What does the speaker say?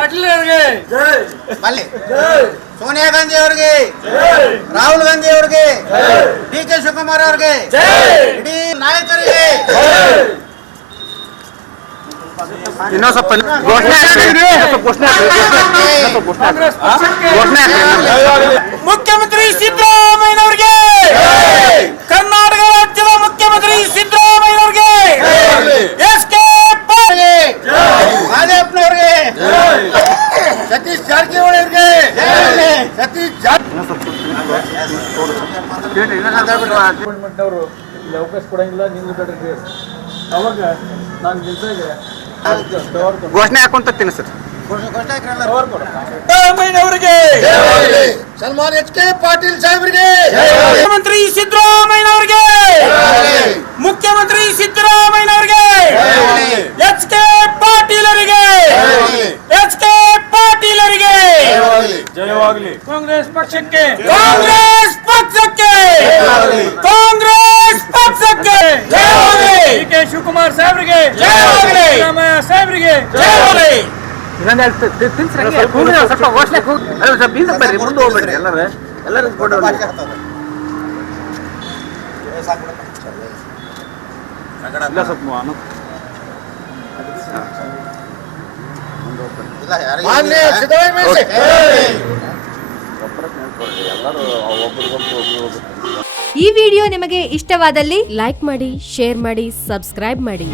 ಪಾಟೀಲ್ ಅವರಿಗೆ ಬಲ್ಲಿ ಸೋನಿಯಾ ಗಾಂಧಿ ಅವರಿಗೆ, ರಾಹುಲ್ ಗಾಂಧಿ ಅವರಿಗೆ, ಡಿ.ಕೆ. ಶಿವಕುಮಾರ್ ಅವರಿಗೆ, ಇಡೀ ನಾಯಕರಿಗೆ ಇನ್ನೊಂದು ಸ್ವಲ್ಪ ಮುಖ್ಯಮಂತ್ರಿ ಸಿದ್ದರಾಮಯ್ಯನವರಿಗೆ, ಕರ್ನಾಟಕ ರಾಜ್ಯದ ಮುಖ್ಯಮಂತ್ರಿ ಸಿದ್ದರಾಮಯ್ಯನವರಿಗೆ, ಎಸ್.ಕೆ. ಮಾದೇವಪ್ಪನವರಿಗೆ, ಸತೀಶ್ ಜಾರಕಿಹೊಳಿ ಅವರಿಗೆ, ಸತೀಶ್ ಅವರು ಅವಕಾಶ ಕೊಡಂಗಿಲ್ಲ. ನೀವು ಅವಾಗ ನಾನು ನಿಲ್ಸಿದ್ರೆ ಘೋಷಣೆ ಹಾಕೊಂತೀನಿ ಸರ್. ಸಿದ್ದರಾಮಯ್ಯನವರಿಗೆ, ಸಲ್ಮಾನ್ ಎಚ್.ಕೆ. ಪಾಟೀಲ್ ಸಾಹೇಬರಿಗೆ, ಮುಖ್ಯಮಂತ್ರಿ ಸಿದ್ದರಾಮಯ್ಯನವರಿಗೆ, ಮುಖ್ಯಮಂತ್ರಿ ಸಿದ್ದರಾಮಯ್ಯನವರಿಗೆ, ಎಚ್.ಕೆ. ಪಾಟೀಲ್ ಅವರಿಗೆ, ಎಚ್.ಕೆ. ಪಾಟೀಲ್ ಅವರಿಗೆ ಜಯವಾಗಲಿ. ಕಾಂಗ್ರೆಸ್ ಪಕ್ಷಕ್ಕೆ, ಕಾಂಗ್ರೆಸ್ ಪಕ್ಷಕ್ಕೆ, ಕಾಂಗ್ರೆಸ್ ಪಕ್ಷಕ್ಕೆ ಜಯವಾಗಲಿ. ಡಿ.ಕೆ. ಶಿವಕುಮಾರ್ ಸಾಹೇಬರಿಗೆ ಜಯವಾಗಲಿ. ಸಿದ್ದರಾಮಯ್ಯ ಸಾಹೇಬರಿಗೆ ಜಯವಾಗಲಿ. ಸ್ವಲ್ಪ ಘೋಷಣೆ ಬರ್ರಿ, ಮುಂದೆ ಹೋಗ್ಬೇಡ್ರಿ. ಎಲ್ಲರೂ ಮಾನ್ಯ ಸಿದ್ದರಾಮಯ್ಯ ಈ ವಿಡಿಯೋ ನಿಮಗೆ ಇಷ್ಟವಾದಲ್ಲಿ ಲೈಕ್ ಮಾಡಿ, ಶೇರ್ ಮಾಡಿ, ಸಬ್ಸ್ಕ್ರೈಬ್ ಮಾಡಿ.